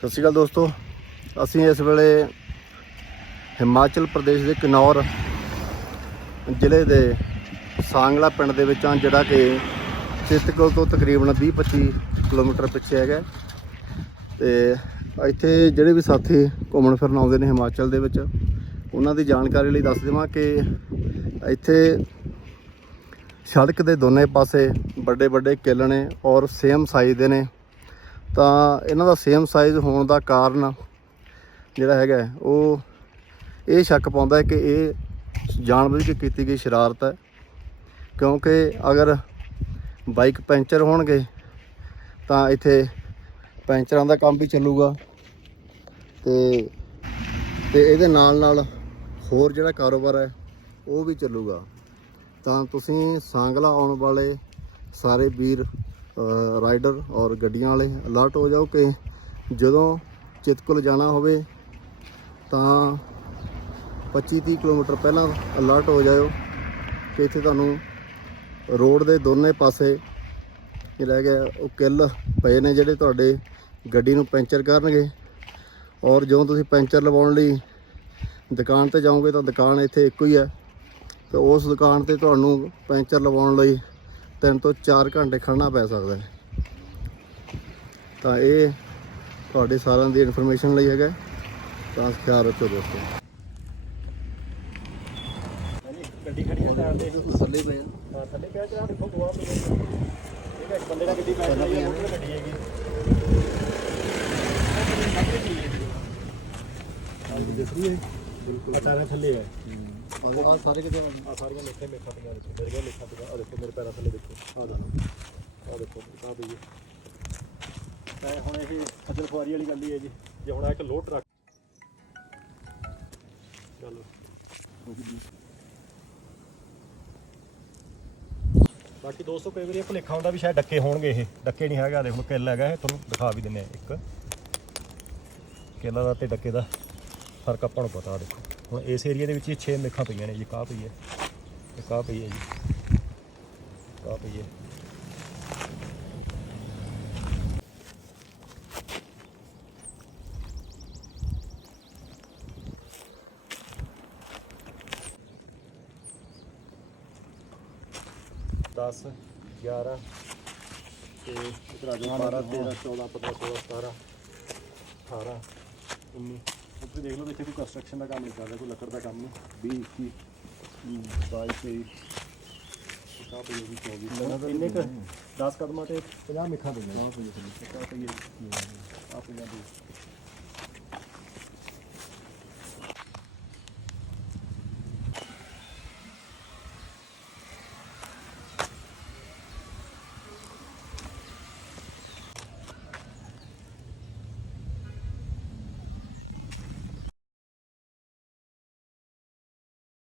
ਸਤਿ ਸ਼੍ਰੀ ਅਕਾਲ ਦੋਸਤੋ। ਅਸੀਂ ਇਸ ਵੇਲੇ ਹਿਮਾਚਲ ਪ੍ਰਦੇਸ਼ ਦੇ ਕਿਨੌਰ ਜ਼ਿਲ੍ਹੇ ਦੇ ਸਾਂਗਲਾ ਪਿੰਡ ਦੇ ਵਿੱਚ ਹਾਂ, ਜਿਹੜਾ ਕਿ ਚਿਤਕਲ ਤੋਂ ਤਕਰੀਬਨ 20-25 ਕਿਲੋਮੀਟਰ ਪਿੱਛੇ ਹੈਗਾ। ਤੇ ਇੱਥੇ ਜਿਹੜੇ ਵੀ ਸਾਥੀ ਘੁੰਮਣ ਫਿਰਨ ਆਉਂਦੇ ਨੇ ਹਿਮਾਚਲ ਦੇ ਵਿੱਚ, ਉਹਨਾਂ ਦੀ ਜਾਣਕਾਰੀ ਲਈ ਦੱਸ ਦੇਵਾਂ ਕਿ ਇੱਥੇ ਸੜਕ ਦੇ ਦੋਨੇ ਪਾਸੇ ਵੱਡੇ ਵੱਡੇ ਕਿੱਲ ਨੇ ਔਰ ਸੇਮ ਸਾਈਜ਼ ਦੇ ਨੇ। ਤਾਂ ਇਹਨਾਂ ਦਾ ਸੇਮ ਸਾਈਜ਼ ਹੋਣ ਦਾ ਕਾਰਨ ਜਿਹੜਾ ਹੈਗਾ ਉਹ ਇਹ ਸ਼ੱਕ ਪਾਉਂਦਾ ਹੈ ਕਿ ਇਹ ਜਾਣਬੁੱਝ ਕੇ ਕੀਤੀ ਗਈ ਸ਼ਰਾਰਤ ਹੈ। ਕਿਉਂਕਿ ਅਗਰ ਬਾਈਕ ਪੈਂਚਰ ਹੋਣਗੇ, ਤਾਂ ਇੱਥੇ ਪੈਂਚਰਾਂ ਦਾ ਕੰਮ ਵੀ ਚੱਲੂਗਾ ਤੇ ਤੇ ਇਹਦੇ ਨਾਲ ਨਾਲ ਹੋਰ ਜਿਹੜਾ ਕਾਰੋਬਾਰ ਹੈ, ਉਹ ਵੀ ਚੱਲੂਗਾ। ਤਾਂ ਤੁਸੀਂ ਸਾਂਗਲਾ ਆਉਣ ਵਾਲੇ ਸਾਰੇ ਵੀਰ ਰਾਈਡਰ ਔਰ ਗੱਡੀਆਂ ਵਾਲੇ ਅਲਰਟ ਹੋ ਜਾਓ ਕਿ ਜਦੋਂ ਚਿਤਕੁਲ ਜਾਣਾ ਹੋਵੇ ਤਾਂ 25-30 ਕਿਲੋਮੀਟਰ ਪਹਿਲਾਂ ਅਲਰਟ ਹੋ ਜਾਇਓ ਕਿ ਇੱਥੇ ਤੁਹਾਨੂੰ ਰੋਡ ਦੇ ਦੋਨੇ ਪਾਸੇ ਜਿਹੜਾ ਹੈਗਾ ਉਹ ਕਿੱਲ ਪਏ ਨੇ ਜਿਹੜੇ ਤੁਹਾਡੇ ਗੱਡੀ ਨੂੰ ਪੈਂਚਰ ਕਰਨਗੇ। ਔਰ ਜਦੋਂ ਤੁਸੀਂ ਪੈਂਚਰ ਲਵਾਉਣ ਲਈ ਦੁਕਾਨ ਤੇ ਜਾਓਗੇ ਤਾਂ ਦੁਕਾਨ ਇੱਥੇ ਇੱਕੋ ਹੀ ਹੈ। ਤੇ ਉਸ ਦੁਕਾਨ ਤੇ ਤੁਹਾਨੂੰ ਪੈਂਚਰ ਲਵਾਉਣ ਲਈ ਤਿੰਨ ਤੋਂ 4 ਘੰਟੇ ਖੜਨਾ ਪੈ ਸਕਦਾ ਹੈ। ਤਾਂ ਇਹ ਤੁਹਾਡੇ ਸਾਰਿਆਂ ਦੀ ਇਨਫੋਰਮੇਸ਼ਨ ਲਈ ਹੈਗਾ ਤਾਂ ਖਿਆਲ ਰੱਖੋ ਦੋਸਤੋ। ਗੱਡੀ ਖੜੀ ਹੈ ਸਾਈਡ ਤੇ ਥੱਲੇ ਪਏ ਹਾਂ ਥੱਲੇ ਪਿਆ ਚਲਾ ਦੇਖੋ ਗੋਆ ਪਈ ਠੀਕ ਇੱਕ ਬੰਦੇ ਨਾਲ ਗੱਡੀ ਬੈਠ ਰਹੀ ਉਹ ਗੱਡੀ ਹੈਗੀ ਦਿਖ ਰਹੀ ਹੈ ਬਿਲਕੁਲ। ਅਟਾਰਾ ਥੱਲੇ ਹੈ। ਆ ਸਾਰੇ ਕਿਤੇ ਆ ਸਾਰੀਆਂ ਮਿੱਠੇ ਮਿੱਠਾ ਪਈਆਂ ਦੇਖੋ ਮੇਰੇ ਕੋਲ ਮਿੱਠਾ ਪਿਆ ਆ ਦੇਖੋ ਮੇਰੇ ਪੈਰਾਂ ਥੱਲੇ ਦੇਖੋ। ਆ ਦੇਖੋ। ਆ ਦੇਖੋ ਆ ਹੈ ਤੇ ਹੁਣ ਇਹ ਖੱਜਲ ਖੁਆਰੀ ਵਾਲੀ ਗੱਲ ਹੀ ਹੈ ਜੀ। ਜੇ ਹੁਣ ਆ ਇੱਕ ਲੋਡ ਟਰੱਕ ਚਲੋ। ਬਾਕੀ ਦੋਸਤੋ ਕਈ ਵਾਰੀ ਇਹ ਭੁਲੇਖਾ ਹੁੰਦਾ ਵੀ ਸ਼ਾਇਦ ਡੱਕੇ ਹੋਣਗੇ ਇਹ। ਡੱਕੇ ਨਹੀਂ ਹੈਗਾ ਦੇਖੋ ਕਿੱਲ ਹੈਗਾ ਇਹ। ਤੁਹਾਨੂੰ ਦਿਖਾ ਵੀ ਦਿੰਨੇ ਆ ਇੱਕ। ਕਿੱਲਾ ਦਾ ਤੇ ਡੱਕੇ ਦਾ। ਫ਼ਰਕ ਆਪਾਂ ਨੂੰ ਪਤਾ ਦੇਖੋ। ਹੁਣ ਇਸ ਏਰੀਆ ਦੇ ਵਿੱਚ ਇਹ 6 ਮੇਖਾਂ ਪਈਆਂ ਨੇ ਜੀ, ਕਾਹ ਪਈ ਹੈ? ਇਹ ਕਾਹ ਪਈ ਹੈ ਜੀ? ਕਾਹ ਪਈ ਹੈ? ਦਸ 11 ਤੇ ਇਧਰ ਆ ਜਾਓ 12 13 14 15 16 17 18 19 ਉੱਥੇ ਦੇਖ ਲਓ ਵੀ ਇੱਥੇ ਕੋਈ ਕੰਸਟਰਕਸ਼ਨ ਦਾ ਕੰਮ ਨਹੀਂ ਚੱਲ ਰਿਹਾ ਕੋਈ ਲੱਕੜ ਦਾ ਕੰਮ ਨਹੀਂ। 20 21 22 23 ਕਾ ਪਈ ਜੀ 24 ਇੰਨੇ ਕ 10 ਕਦਮਾਂ ਤੇ 50 ਮਿੱਠਾ ਪਈਆਂ ਆ ਪਈ ਆ ਪਈ ਆ ਆ ਪਈ ਆ